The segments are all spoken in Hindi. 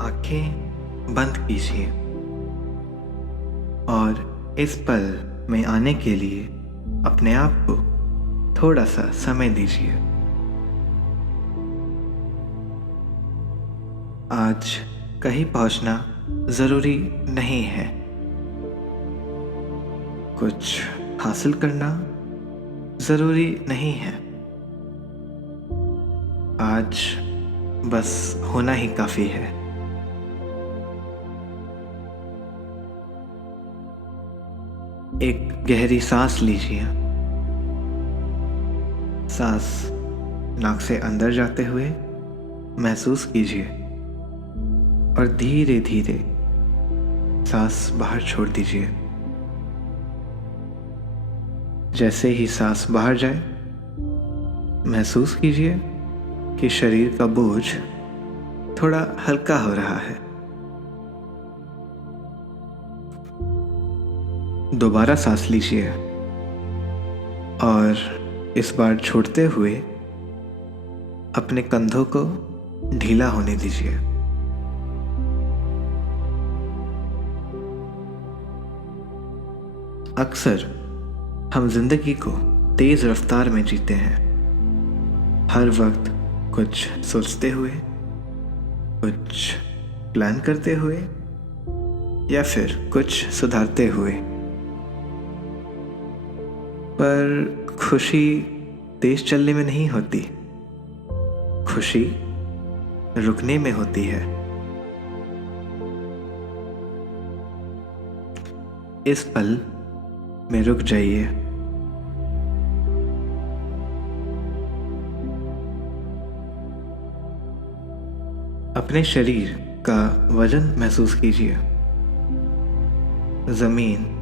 आंखें बंद कीजिए और इस पल में आने के लिए अपने आप को थोड़ा सा समय दीजिए। आज कहीं पहुंचना ज़रूरी नहीं है। कुछ हासिल करना ज़रूरी नहीं है। आज बस होना ही काफ़ी है। एक गहरी सांस लीजिए। सांस नाक से अंदर जाते हुए महसूस कीजिए और धीरे धीरे सांस बाहर छोड़ दीजिए। जैसे ही सांस बाहर जाए, महसूस कीजिए कि शरीर का बोझ थोड़ा हल्का हो रहा है। दोबारा सांस लीजिए और इस बार छोड़ते हुए अपने कंधों को ढीला होने दीजिए। अक्सर हम जिंदगी को तेज रफ्तार में जीते हैं, हर वक्त कुछ सोचते हुए, कुछ प्लान करते हुए या फिर कुछ सुधारते हुए। पर खुशी तेज चलने में नहीं होती, खुशी रुकने में होती है। इस पल में रुक जाइए। अपने शरीर का वजन महसूस कीजिए। जमीन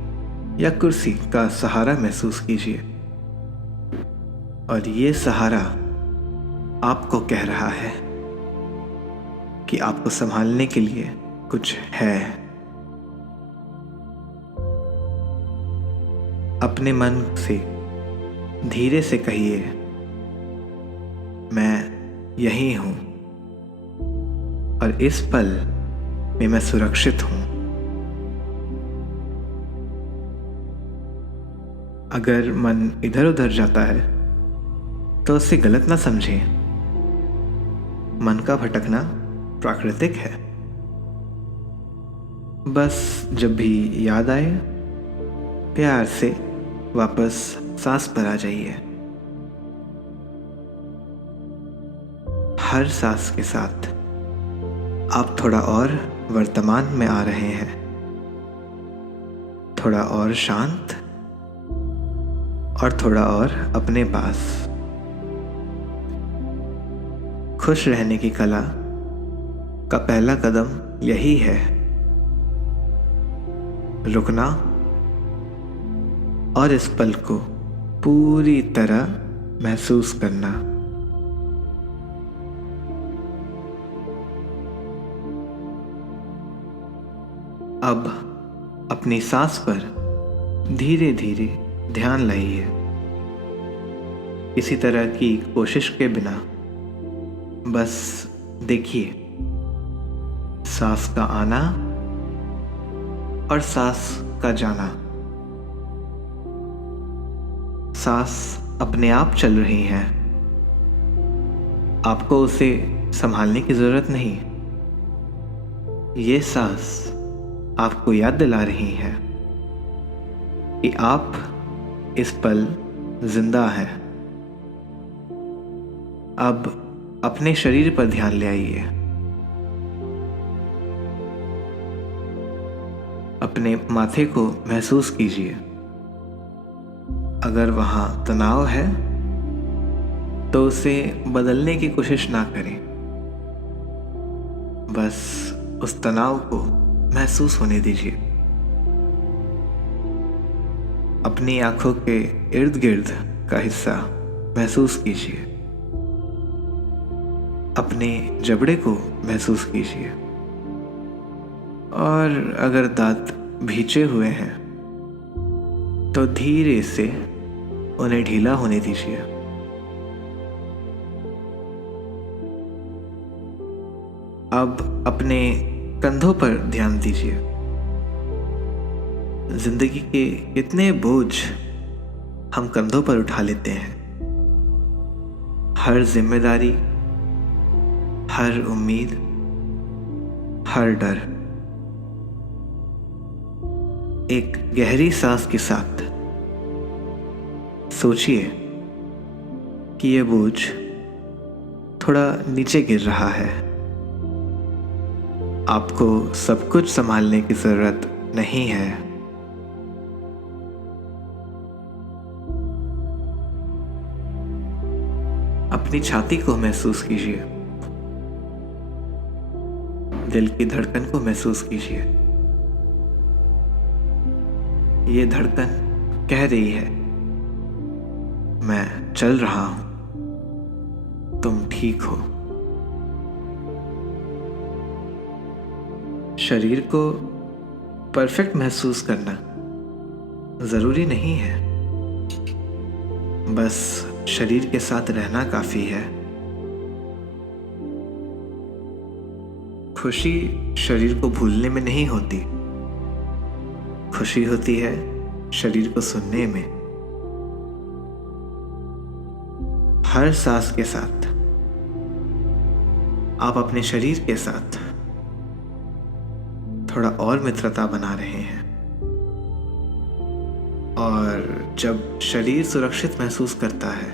या कुर्सी का सहारा महसूस कीजिए और ये सहारा आपको कह रहा है कि आपको संभालने के लिए कुछ है। अपने मन से धीरे से कहिए, मैं यहीं हूं और इस पल में मैं सुरक्षित हूं। अगर मन इधर उधर जाता है तो उसे गलत ना समझें। मन का भटकना प्राकृतिक है। बस जब भी याद आए, प्यार से वापस सांस पर आ जाइए। हर सांस के साथ आप थोड़ा और वर्तमान में आ रहे हैं, थोड़ा और शांत और थोड़ा और अपने पास। खुश रहने की कला का पहला कदम यही है, रुकना और इस पल को पूरी तरह महसूस करना। अब अपनी सांस पर धीरे धीरे ध्यान लाइए, किसी तरह की कोशिश के बिना। बस देखिए सांस का आना और सांस का जाना। सांस अपने आप चल रही हैं, आपको उसे संभालने की जरूरत नहीं। ये सांस आपको याद दिला रही है कि आप इस पल जिंदा है। अब अपने शरीर पर ध्यान ले आइए। अपने माथे को महसूस कीजिए। अगर वहां तनाव है तो उसे बदलने की कोशिश ना करें। बस उस तनाव को महसूस होने दीजिए। अपनी आंखों के इर्द गिर्द का हिस्सा महसूस कीजिए। अपने जबड़े को महसूस कीजिए और अगर दांत भींचे हुए हैं तो धीरे से उन्हें ढीला होने दीजिए। अब अपने कंधों पर ध्यान दीजिए। जिंदगी के कितने बोझ हम कंधों पर उठा लेते हैं। हर जिम्मेदारी, हर उम्मीद, हर डर। एक गहरी सांस के साथ सोचिए कि यह बोझ थोड़ा नीचे गिर रहा है। आपको सब कुछ संभालने की जरूरत नहीं है। अपनी छाती को महसूस कीजिए, दिल की धड़कन को महसूस कीजिए। ये धड़कन कह रही है, मैं चल रहा हूं, तुम ठीक हो। शरीर को परफेक्ट महसूस करना जरूरी नहीं है, बस शरीर के साथ रहना काफी है। खुशी शरीर को भूलने में नहीं होती, खुशी होती है शरीर को सुनने में। हर सांस के साथ आप अपने शरीर के साथ थोड़ा और मित्रता बना रहे हैं, और जब शरीर सुरक्षित महसूस करता है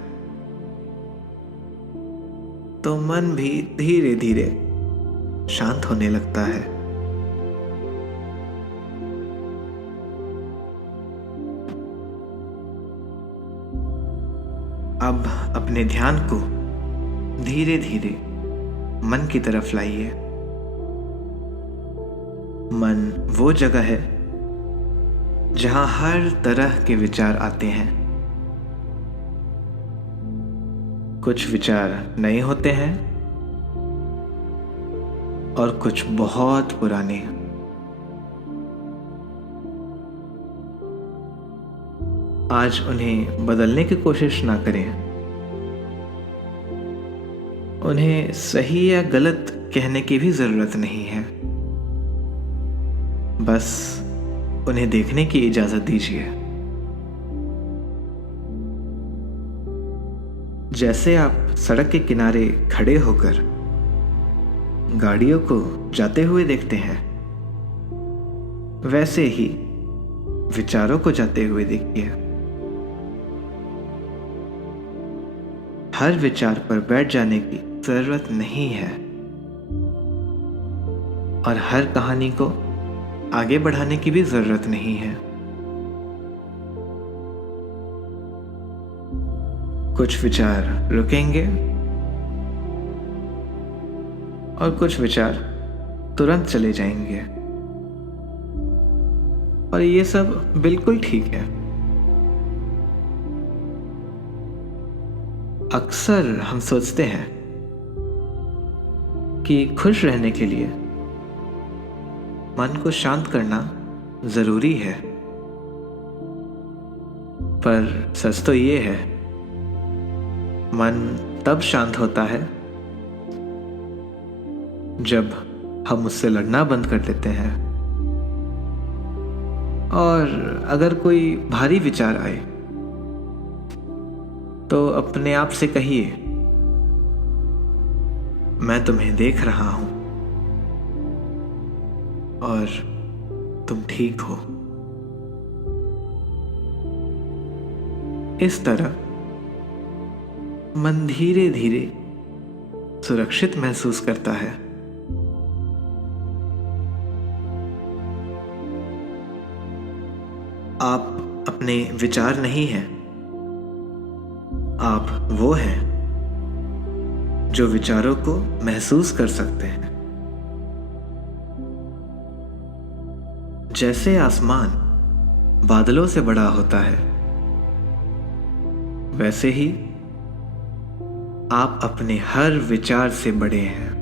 तो मन भी धीरे धीरे शांत होने लगता है। अब अपने ध्यान को धीरे धीरे मन की तरफ लाइए। मन वो जगह है जहां हर तरह के विचार आते हैं। कुछ विचार नए होते हैं और कुछ बहुत पुराने। आज उन्हें बदलने की कोशिश ना करें। उन्हें सही या गलत कहने की भी जरूरत नहीं है, बस उन्हें देखने की इजाजत दीजिए। जैसे आप सड़क के किनारे खड़े होकर गाड़ियों को जाते हुए देखते हैं, वैसे ही विचारों को जाते हुए देखिए। हर विचार पर बैठ जाने की जरूरत नहीं है, और हर कहानी को आगे बढ़ाने की भी जरूरत नहीं है। कुछ विचार रुकेंगे और कुछ विचार तुरंत चले जाएंगे, और ये सब बिल्कुल ठीक है। अक्सर हम सोचते हैं कि खुश रहने के लिए मन को शांत करना जरूरी है, पर सच तो ये है, मन तब शांत होता है जब हम उससे लड़ना बंद कर देते हैं। और अगर कोई भारी विचार आए तो अपने आप से कहिए, मैं तुम्हें देख रहा हूं और तुम ठीक हो। इस तरह मन धीरे धीरे सुरक्षित महसूस करता है। आप अपने विचार नहीं हैं, आप वो हैं जो विचारों को महसूस कर सकते हैं। जैसे आसमान बादलों से बड़ा होता है, वैसे ही आप अपने हर विचार से बड़े हैं।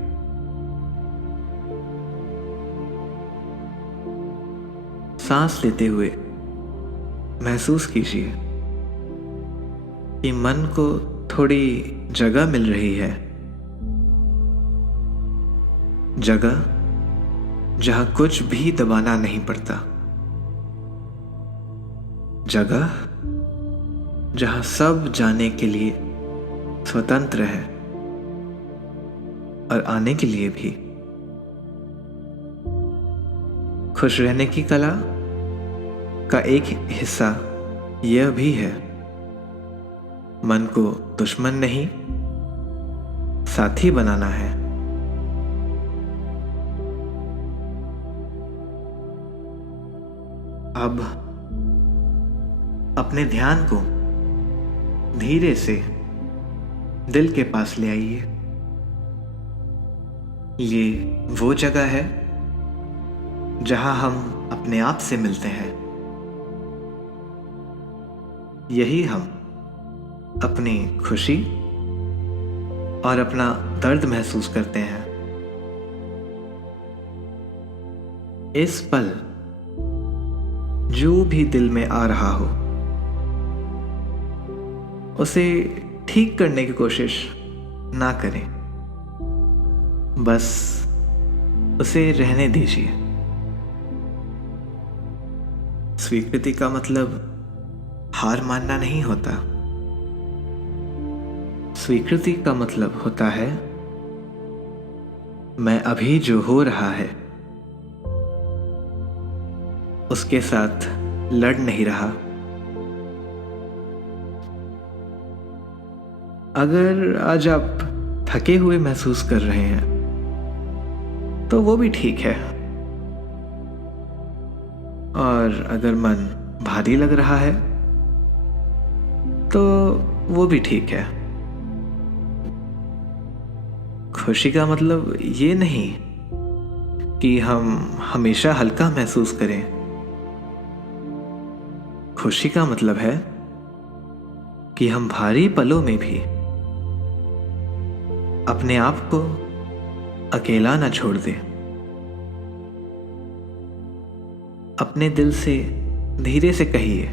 सांस लेते हुए महसूस कीजिए कि मन को थोड़ी जगह मिल रही है। जगह जहां कुछ भी दबाना नहीं पड़ता, जगह जहां सब जाने के लिए स्वतंत्र है और आने के लिए भी। खुश रहने की कला का एक हिस्सा यह भी है मन को दुश्मन नहीं, साथी बनाना है। अब अपने ध्यान को धीरे से दिल के पास ले आइए। ये वो जगह है जहां हम अपने आप से मिलते हैं। यही हम अपनी खुशी और अपना दर्द महसूस करते हैं। इस पल जो भी दिल में आ रहा हो उसे ठीक करने की कोशिश ना करें, बस उसे रहने दीजिए। स्वीकृति का मतलब हार मानना नहीं होता। स्वीकृति का मतलब होता है मैं अभी जो हो रहा है उसके साथ लड़ नहीं रहा। अगर आज आप थके हुए महसूस कर रहे हैं तो वो भी ठीक है, और अगर मन भारी लग रहा है तो वो भी ठीक है। खुशी का मतलब ये नहीं कि हम हमेशा हल्का महसूस करें। खुशी का मतलब है कि हम भारी पलों में भी अपने आप को अकेला ना छोड़ दें। अपने दिल से धीरे से कहिए,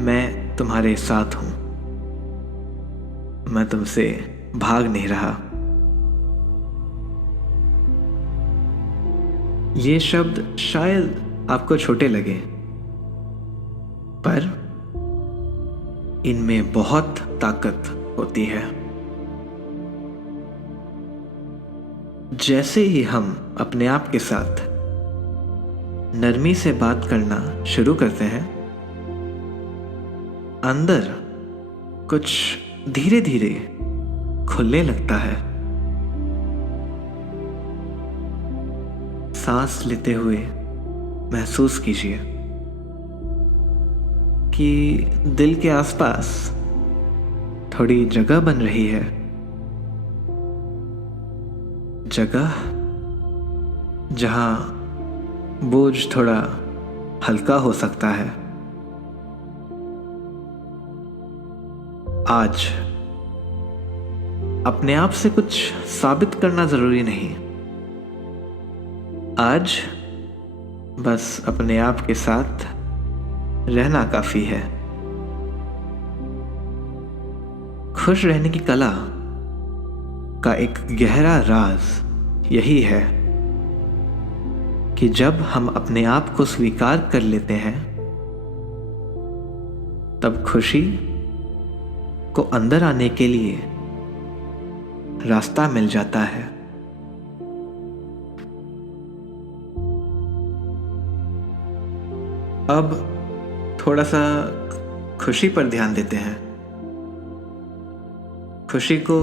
मैं तुम्हारे साथ हूं, मैं तुमसे भाग नहीं रहा। ये शब्द शायद आपको छोटे लगे, पर इनमें बहुत ताकत होती है। जैसे ही हम अपने आप के साथ नरमी से बात करना शुरू करते हैं, अंदर कुछ धीरे धीरे खुलने लगता है। सांस लेते हुए महसूस कीजिए कि दिल के आसपास थोड़ी जगह बन रही है। जगह जहां बोझ थोड़ा हल्का हो सकता है। आज अपने आप से कुछ साबित करना जरूरी नहीं। आज बस अपने आप के साथ रहना काफी है। खुश रहने की कला का एक गहरा राज यही है कि जब हम अपने आप को स्वीकार कर लेते हैं, तब खुशी को अंदर आने के लिए रास्ता मिल जाता है। अब थोड़ा सा खुशी पर ध्यान देते हैं। खुशी को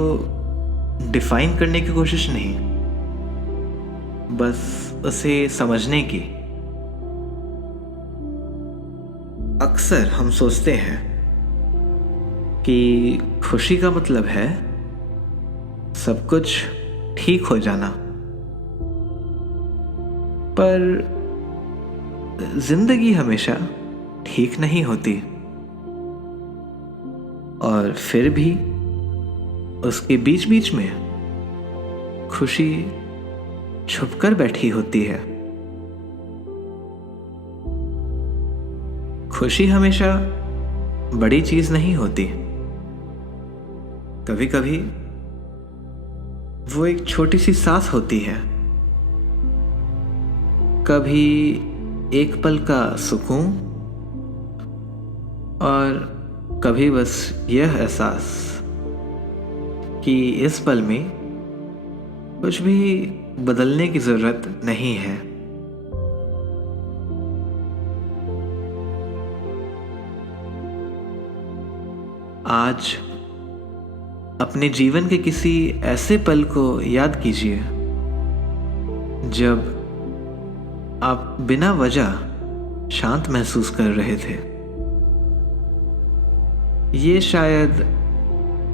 डिफाइन करने की कोशिश नहीं, बस उसे समझने की। अक्सर हम सोचते हैं कि खुशी का मतलब है सब कुछ ठीक हो जाना, पर जिंदगी हमेशा ठीक नहीं होती, और फिर भी उसके बीच बीच में खुशी छुपकर बैठी होती है। खुशी हमेशा बड़ी चीज नहीं होती। कभी कभी वो एक छोटी सी सांस होती है, कभी एक पल का सुकून और कभी बस यह एहसास कि इस पल में कुछ भी बदलने की ज़रूरत नहीं है। आज अपने जीवन के किसी ऐसे पल को याद कीजिए जब आप बिना वजह शांत महसूस कर रहे थे। ये शायद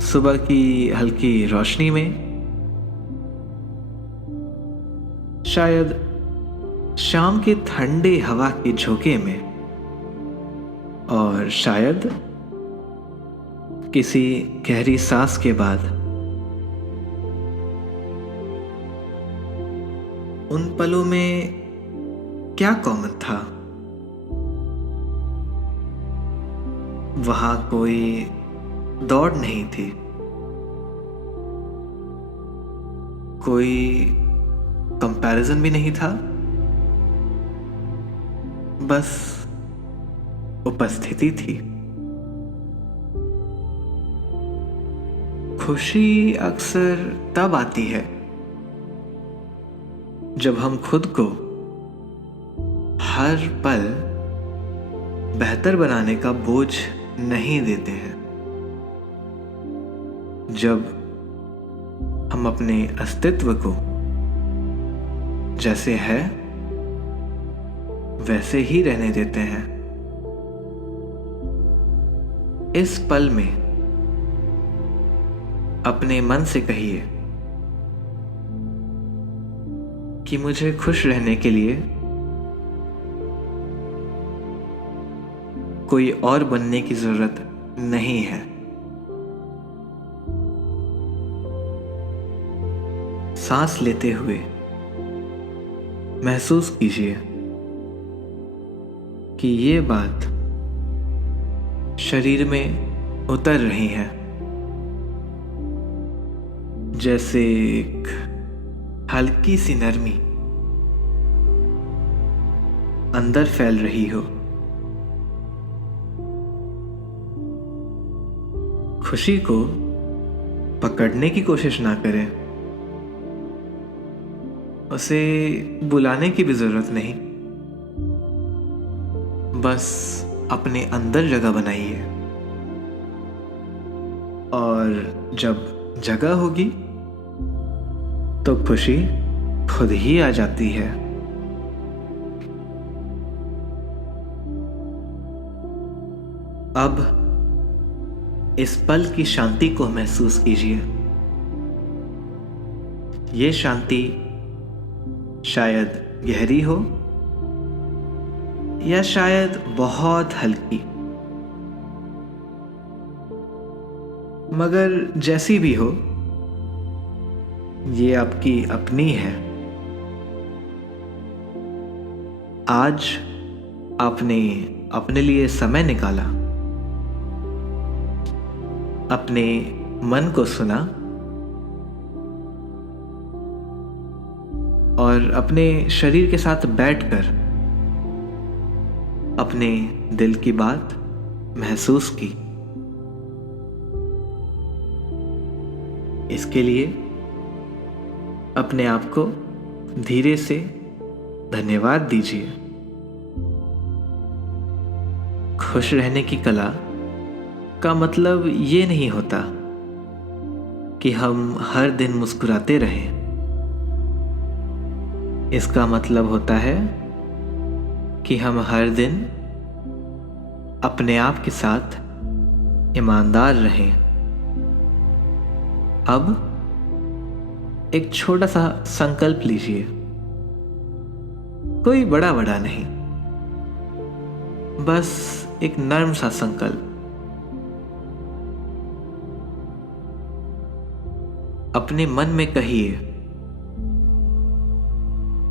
सुबह की हल्की रोशनी में, शायद शाम के ठंडे हवा के झोंके में, और शायद किसी गहरी सांस के बाद। उन पलों में क्या कॉमन था? वहां कोई दौड़ नहीं थी, कोई कंपैरिजन भी नहीं था, बस उपस्थिति थी। खुशी अक्सर तब आती है जब हम खुद को हर पल बेहतर बनाने का बोझ नहीं देते हैं, जब हम अपने अस्तित्व को जैसे है वैसे ही रहने देते हैं। इस पल में अपने मन से कहिए कि मुझे खुश रहने के लिए कोई और बनने की जरूरत नहीं है। सांस लेते हुए महसूस कीजिए कि ये बात शरीर में उतर रही है, जैसे एक हल्की सी नरमी अंदर फैल रही हो। खुशी को पकड़ने की कोशिश ना करें, उसे बुलाने की भी जरूरत नहीं, बस अपने अंदर जगह बनाइए, और जब जगह होगी तो खुशी खुद ही आ जाती है। अब इस पल की शांति को महसूस कीजिए। ये शांति शायद गहरी हो या शायद बहुत हल्की, मगर जैसी भी हो, ये आपकी अपनी है। आज आपने अपने लिए समय निकाला, अपने मन को सुना और अपने शरीर के साथ बैठकर अपने दिल की बात महसूस की। इसके लिए अपने आप को धीरे से धन्यवाद दीजिए। खुश रहने की कला का मतलब ये नहीं होता कि हम हर दिन मुस्कुराते रहें। इसका मतलब होता है कि हम हर दिन अपने आप के साथ ईमानदार रहें। अब एक छोटा सा संकल्प लीजिए, कोई बड़ा नहीं, बस एक नर्म सा संकल्प। अपने मन में कहिए,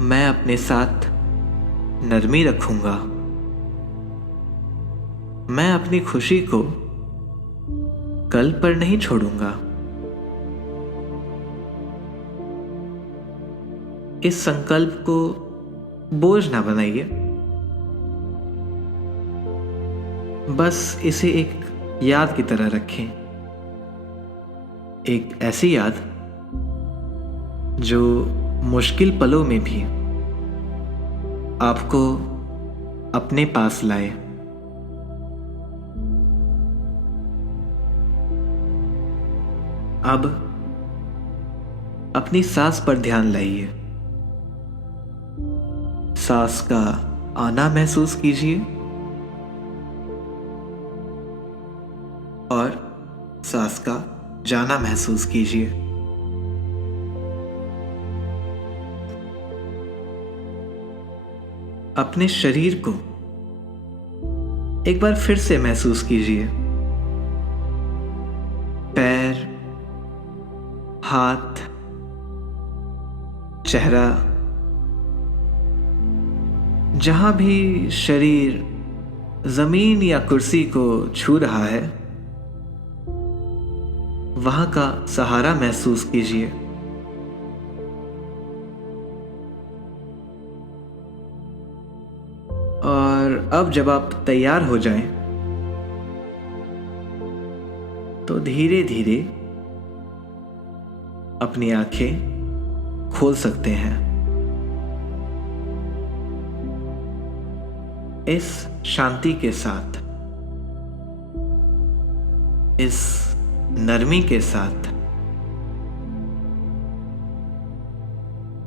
मैं अपने साथ नरमी रखूंगा, मैं अपनी खुशी को कल पर नहीं छोड़ूंगा। इस संकल्प को बोझ ना बनाइए, बस इसे एक याद की तरह रखें। एक ऐसी याद जो मुश्किल पलों में भी आपको अपने पास लाए। अब अपनी सांस पर ध्यान लाइए। सांस का आना महसूस कीजिए और सांस का जाना महसूस कीजिए। अपने शरीर को एक बार फिर से महसूस कीजिए। पैर, हाथ, चेहरा, जहां भी शरीर जमीन या कुर्सी को छू रहा है, वहां का सहारा महसूस कीजिए। और अब जब आप तैयार हो जाएं, तो धीरे धीरे अपनी आंखें खोल सकते हैं। इस शांति के साथ, इस नरमी के साथ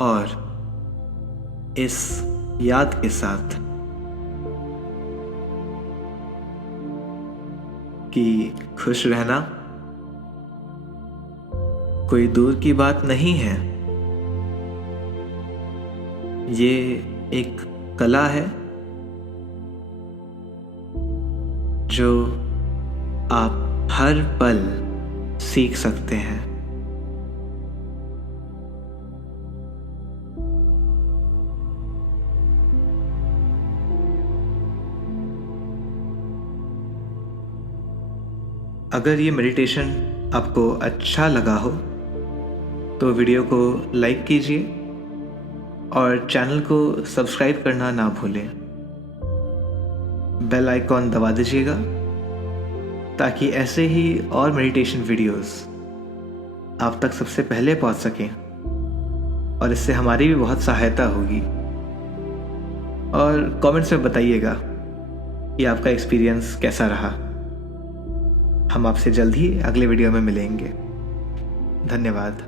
और इस याद के साथ कि खुश रहना कोई दूर की बात नहीं है, ये एक कला है जो आप हर पल सीख सकते हैं। अगर ये मेडिटेशन आपको अच्छा लगा हो तो वीडियो को लाइक कीजिए और चैनल को सब्सक्राइब करना ना भूलें। बेल आइकॉन दबा दीजिएगा ताकि ऐसे ही और मेडिटेशन वीडियोस आप तक सबसे पहले पहुंच सकें, और इससे हमारी भी बहुत सहायता होगी। और कमेंट्स में बताइएगा कि आपका एक्सपीरियंस कैसा रहा। हम आपसे जल्द ही अगले वीडियो में मिलेंगे। धन्यवाद।